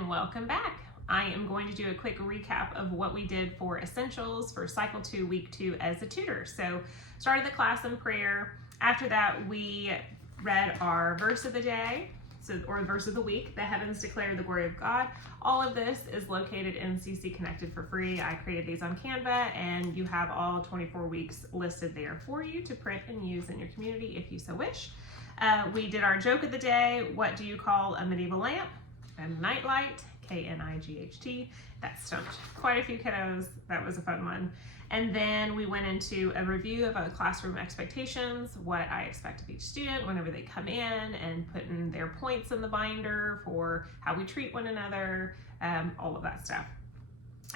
and welcome back. I am going to do a quick recap of what we did for Essentials for Cycle 2, Week 2 as a tutor. So started the class in prayer. After that, we read our verse of the day, or verse of the week, the heavens declare the glory of God. All of this is located in CC Connected for free. I created these on Canva, and you have all 24 weeks listed there for you to print and use in your community if you so wish. We did our joke of the day. What do you call a medieval lamp? A nightlight, K-N-I-G-H-T. That stumped quite a few kiddos. That was a fun one. And then we went into a review of our classroom expectations, what I expect of each student whenever they come in, and putting their points in the binder for how we treat one another, all of that stuff.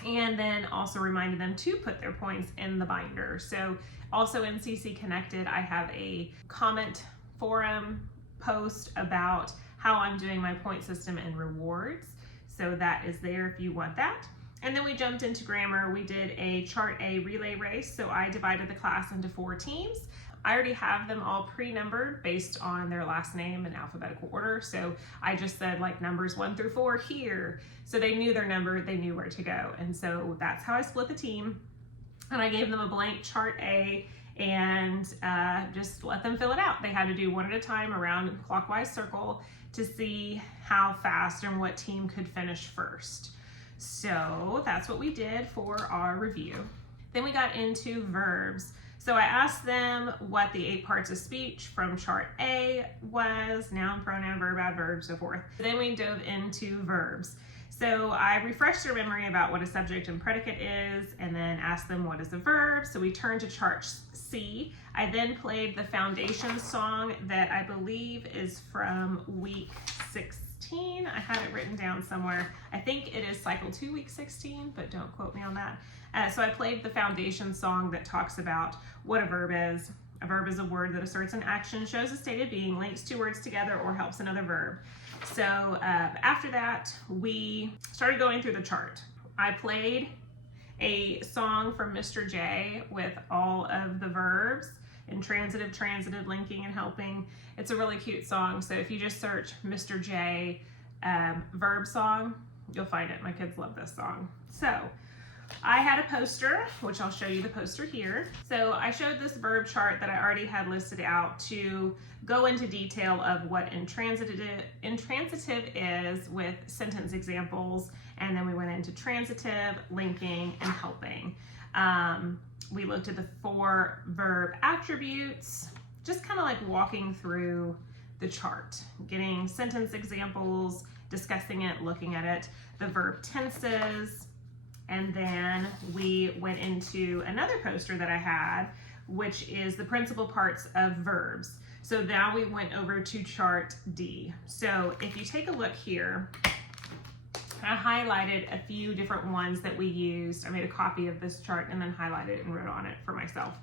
And then also reminded them to put their points in the binder. So also in CC Connected, I have a comment forum post about how I'm doing my point system and rewards. So that is there if you want that. And then we jumped into grammar. We did a Chart A relay race. So I divided the class into 4 teams. I already have them all pre-numbered based on their last name in alphabetical order. So I just said like numbers 1 through 4 here. So they knew their number, they knew where to go. And so that's how I split the team. And I gave them a blank Chart A and just let them fill it out. They had to do one at a time around a clockwise circle to see how fast and what team could finish first. So that's what we did for our review. Then we got into verbs. So I asked them what the 8 parts of speech from Chart A was, noun, pronoun, verb, adverb, so forth. Then we dove into verbs. So I refreshed their memory about what a subject and predicate is, and then asked them what is a verb. So we turned to Chart C. I then played the foundation song that I believe is from week 16. I had it written down somewhere. I think it is Cycle 2, Week 16, but don't quote me on that. So I played the foundation song that talks about what a verb is. A verb is a word that asserts an action, shows a state of being, links 2 words together, or helps another verb. So after that, we started going through the chart. I played a song from Mr. J with all of the verbs, intransitive, transitive, linking, and helping. It's a really cute song. So if you just search Mr. J verb song, you'll find it. My kids love this song. So I had a poster, which I'll show you the poster here. So I showed this verb chart that I already had listed out to go into detail of what intransitive is with sentence examples, and then we went into transitive, linking, and helping. We looked at the 4 verb attributes, just kind of like walking through the chart, getting sentence examples, discussing it, looking at it, the verb tenses, and then we went into another poster that I had, which is the principal parts of verbs. So now we went over to Chart D. So if you take a look here, I highlighted a few different ones that we used. I made a copy of this chart and then highlighted it and wrote on it for myself.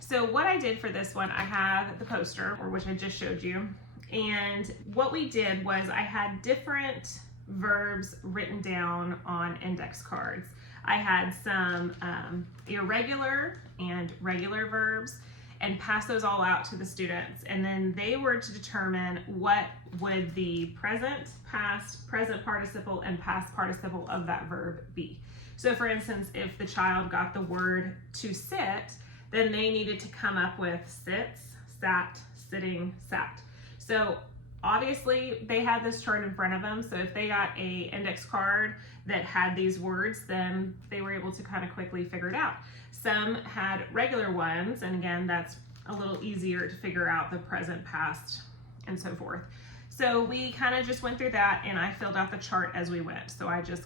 So what I did for this one, I have the poster, or which I just showed you. And what we did was I had different verbs written down on index cards. I had some irregular and regular verbs and passed those all out to the students. And then they were to determine what would the present, past, present participle, and past participle of that verb be. So for instance, if the child got the word to sit, then they needed to come up with sits, sat, sitting, sat. So obviously they had this chart in front of them, so if they got a index card that had these words, then they were able to kind of quickly figure it out. Some had regular ones, and again, that's a little easier to figure out the present, past, and so forth. So we kind of just went through that, and I filled out the chart as we went. So I just,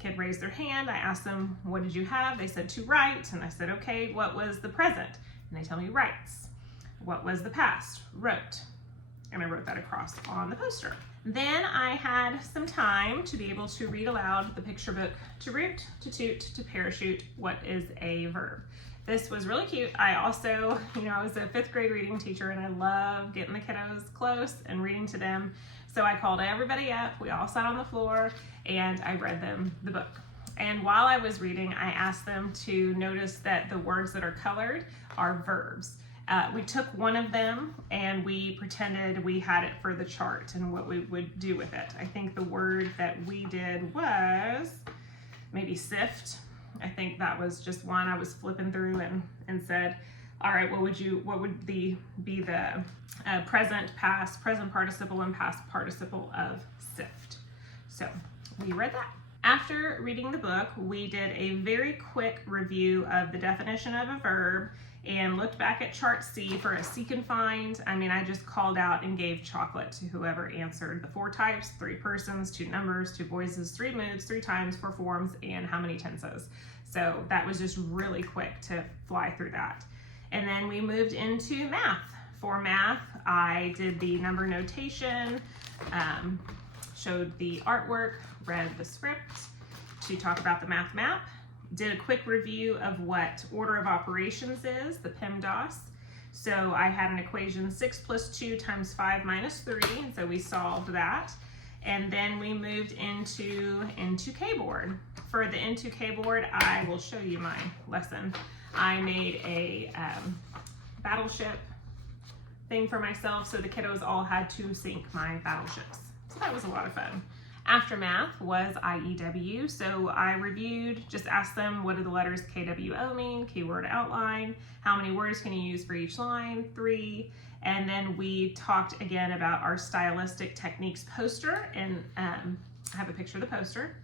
kid raised their hand, I asked them, what did you have? They said to write, and I said, okay, what was the present? And they tell me writes. What was the past? Wrote. And I wrote that across on the poster. Then I had some time to be able to read aloud the picture book, to root, to toot, to parachute, what is a verb. This was really cute. I also, I was a 5th grade reading teacher, and I love getting the kiddos close and reading to them. So I called everybody up, we all sat on the floor, and I read them the book. And while I was reading, I asked them to notice that the words that are colored are verbs. We took one of them and we pretended we had it for the chart and what we would do with it. I think the word that we did was maybe sift. I think that was just one I was flipping through and said, all right, what would be the present, past, present participle, and past participle of sift? So we read that. After reading the book, we did a very quick review of the definition of a verb and looked back at chart C for a seek and find. I mean, I just called out and gave chocolate to whoever answered the 4 types, 3 persons, 2 numbers, 2 voices, 3 moods, 3 times, 4 forms, and how many tenses. So that was just really quick to fly through that. And then we moved into math. For math, I did the number notation, showed the artwork, read the script to talk about the math map, did a quick review of what order of operations is, the PEMDAS. So I had an equation 6 plus 2 times 5 minus 3, and so we solved that. And then we moved into K-board. For the into K-board, I will show you my lesson. I made a Battleship thing for myself, so the kiddos all had to sync my battleships. So that was a lot of fun. Aftermath was IEW, so I reviewed, just asked them what do the letters KWO mean, keyword outline, how many words can you use for each line, 3, and then we talked again about our stylistic techniques poster, and I have a picture of the poster.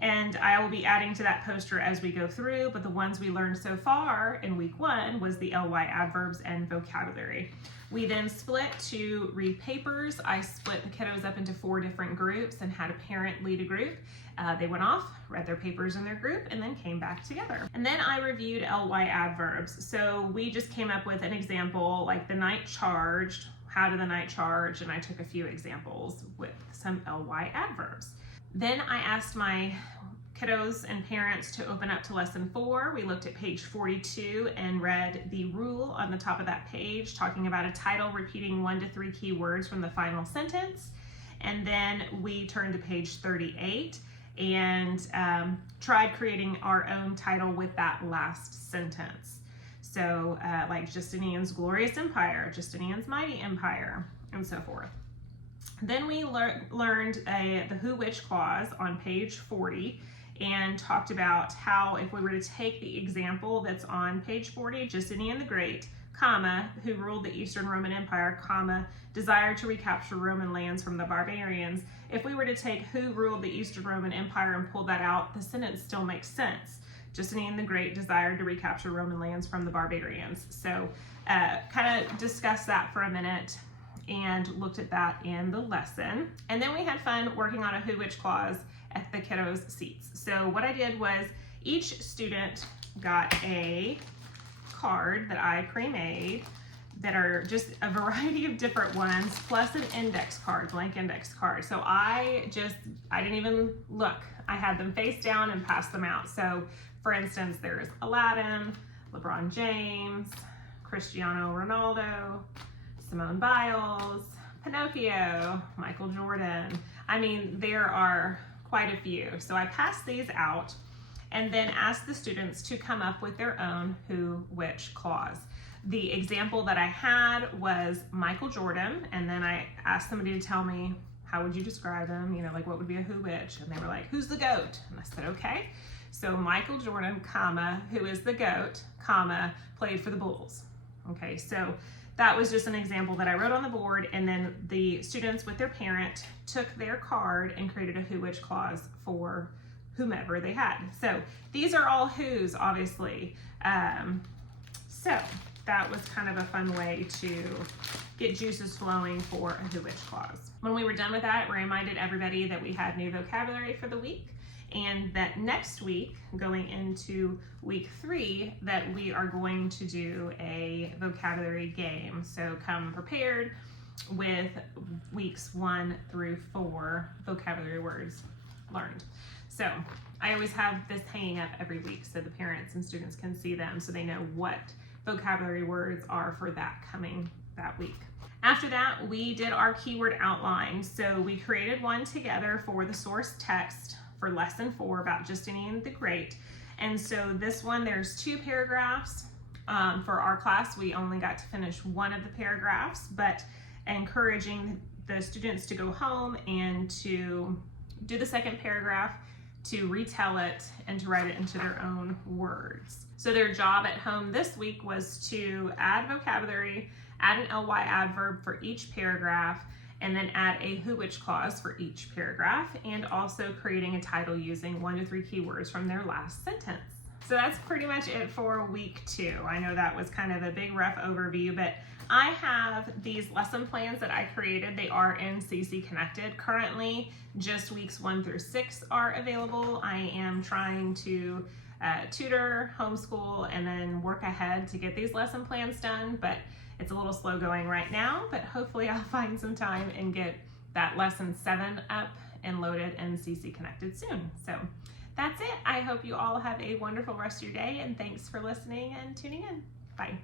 And I will be adding to that poster as we go through, but the ones we learned so far in week 1 was the ly adverbs and vocabulary. We then split to read papers. I split the kiddos up into 4 different groups and had a parent lead a group. They went off, read their papers in their group, and then came back together. And then I reviewed ly adverbs. So we just came up with an example like the knight charged, how did the knight charge? And I took a few examples with some ly adverbs. Then I asked my kiddos and parents to open up to lesson 4. We looked at page 42 and read the rule on the top of that page, talking about a title repeating 1 to 3 key words from the final sentence. And then we turned to page 38 and tried creating our own title with that last sentence. So like Justinian's Glorious Empire, Justinian's Mighty Empire, and so forth. Then we learned the who, which clause on page 40 and talked about how if we were to take the example that's on page 40, Justinian the Great, comma, who ruled the Eastern Roman Empire, comma, desired to recapture Roman lands from the barbarians. If we were to take who ruled the Eastern Roman Empire and pull that out, the sentence still makes sense. Justinian the Great desired to recapture Roman lands from the barbarians. So kind of discussed that for a minute and looked at that in the lesson. And then we had fun working on a who, which clause at the kiddos' seats. So what I did was each student got a card that I pre-made that are just a variety of different ones, plus an index card, blank index card. So I didn't even look. I had them face down and passed them out. So for instance, there's Aladdin, LeBron James, Cristiano Ronaldo, Simone Biles, Pinocchio, Michael Jordan. I mean, there are quite a few. So I passed these out and then asked the students to come up with their own who, which clause. The example that I had was Michael Jordan, and then I asked somebody to tell me, how would you describe him? You know, like what would be a who, which? And they were like, who's the GOAT? And I said, okay. So Michael Jordan, comma, who is the GOAT, comma, played for the Bulls. Okay, so that was just an example that I wrote on the board, and then the students with their parent took their card and created a who, which clause for whomever they had. So these are all who's, obviously. So that was kind of a fun way to get juices flowing for a who, which clause. When we were done with that, we reminded everybody that we had new vocabulary for the week, and that next week, going into week 3, that we are going to do a vocabulary game. So come prepared with weeks 1 through 4 vocabulary words learned. So I always have this hanging up every week so the parents and students can see them so they know what vocabulary words are for that week. After that, we did our keyword outline. So we created one together for the source text for lesson 4 about Justinian the Great. And so this one, there's 2 paragraphs For our class, we only got to finish one of the paragraphs, but encouraging the students to go home and to do the second paragraph, to retell it, and to write it into their own words. So their job at home this week was to add vocabulary, add an ly adverb for each paragraph, and then add a who which clause for each paragraph, and also creating a title using 1 to 3 keywords from their last sentence. So that's pretty much it for week 2. I know that was kind of a big rough overview, but I have these lesson plans that I created. They are in CC Connected. Currently, just weeks 1 through 6 are available. I am trying to tutor, homeschool, and then work ahead to get these lesson plans done, but it's a little slow going right now, but hopefully I'll find some time and get that lesson 7 up and loaded in CC Connected soon. So that's it. I hope you all have a wonderful rest of your day, and thanks for listening and tuning in. Bye.